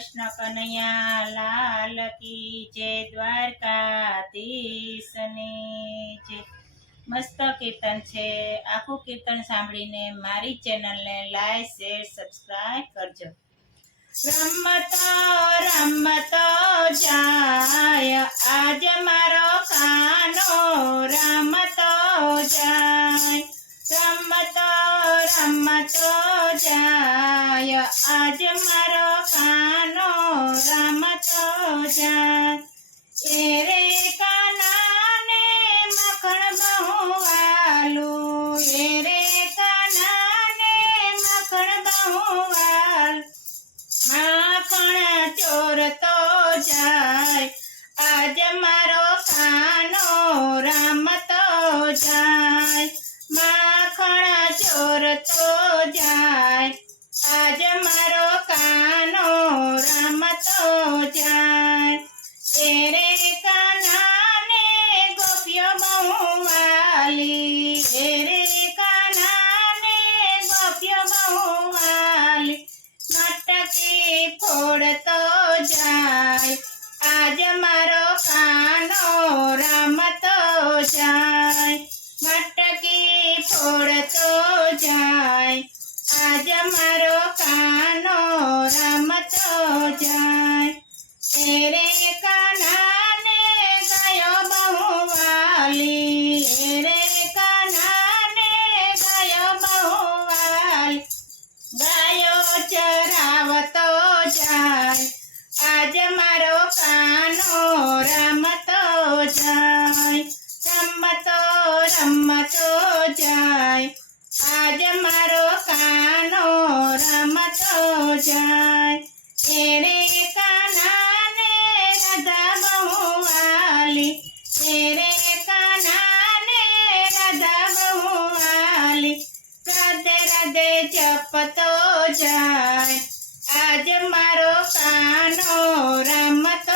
કૃષ્ણ કનૈયા લાલ કી જય દ્વારકાધીશની જય મસ્ત કીર્તન છે. આખું કીર્તન સાંભળીને મારી ચેનલને લાઈક, શેર, સબસ્ક્રાઇબ કરજો. રમતો રમતો જાય. આજ મારો કાનો રમતો જાય. રમતો રમતો જાય. આજ મારો રમતો જાય એ રે કાનાને મખણ બહુ એરે કાનાને મખણ બહુ વાલું ચોર તો જાય. આજ મારો કાનો રમતો જાય. જાય. એને કાનાને રાધા બહુ વાલી એને કાનાને રાધા બહુ વાલી રાધે રાધે જપતો જાય. આજ મારો કાનો રમતો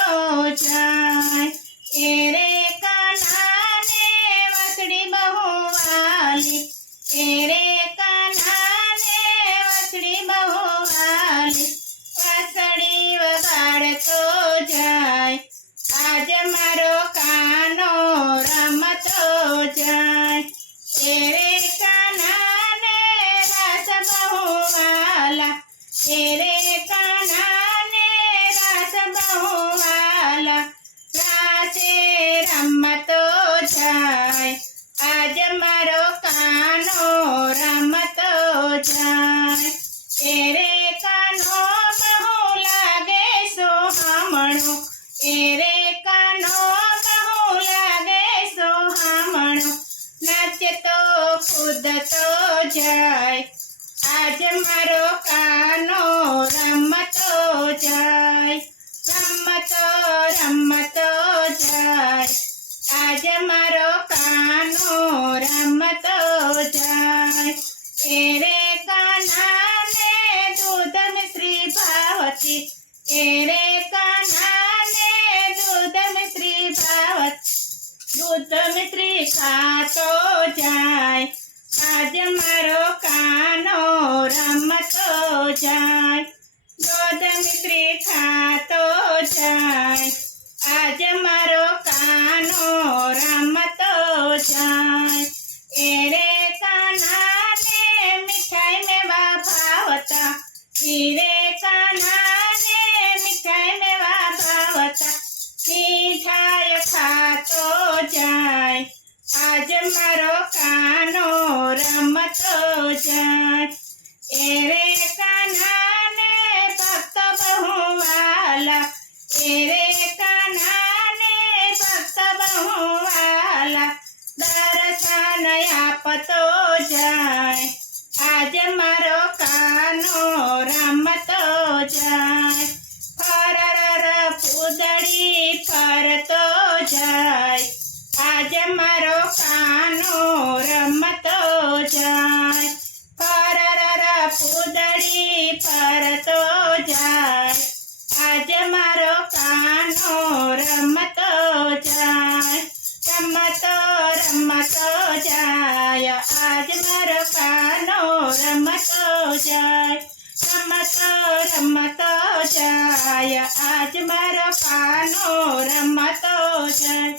જાય. એ રે કાનાને રાસ બહુ વાલા એ રે કાનાને રાસ બહુ વાલા રાસે રમતો જાય. આજ મારો કાનો રમતો જાય. કૂદતો જાય. આજ મારો કાનો રમતો જાય. રમતો રમતો જાય. આજ મારો કાનો રમતો જાય. એ રે કાનાને દૂધ મિશ્રી ભાવતી. એ રે કાનાને દૂધ મિશ્રી ભાવતી. દૂધ મિશ્રી ખાતો જાય. આજ મારો કાનો રમતો જાય. દૂધ મિત્રી ખાતો જાય. આજ મારો કાનો રમતો જાય. એરે કાનાને મીઠાઈ મેવા ભાવતા. હીરે કાનો રમતો જાય. ફરર ફૂદડી ફરતો જાય. આજ મારો કાનો રમતો જાય. ફરર ફૂદડી ફરતો જાય. આજ મારો કાનો રમતો જાય. રમતો રમતો જાય. આજ મારો કાનો રમતો જાય, રમતો રમતો જાય. આજ મારો પાનો રમતો જાય.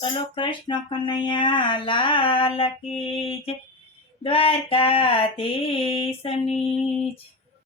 બોલો કૃષ્ણ કનૈયા લાલ કી જ દ્વારકાધીશની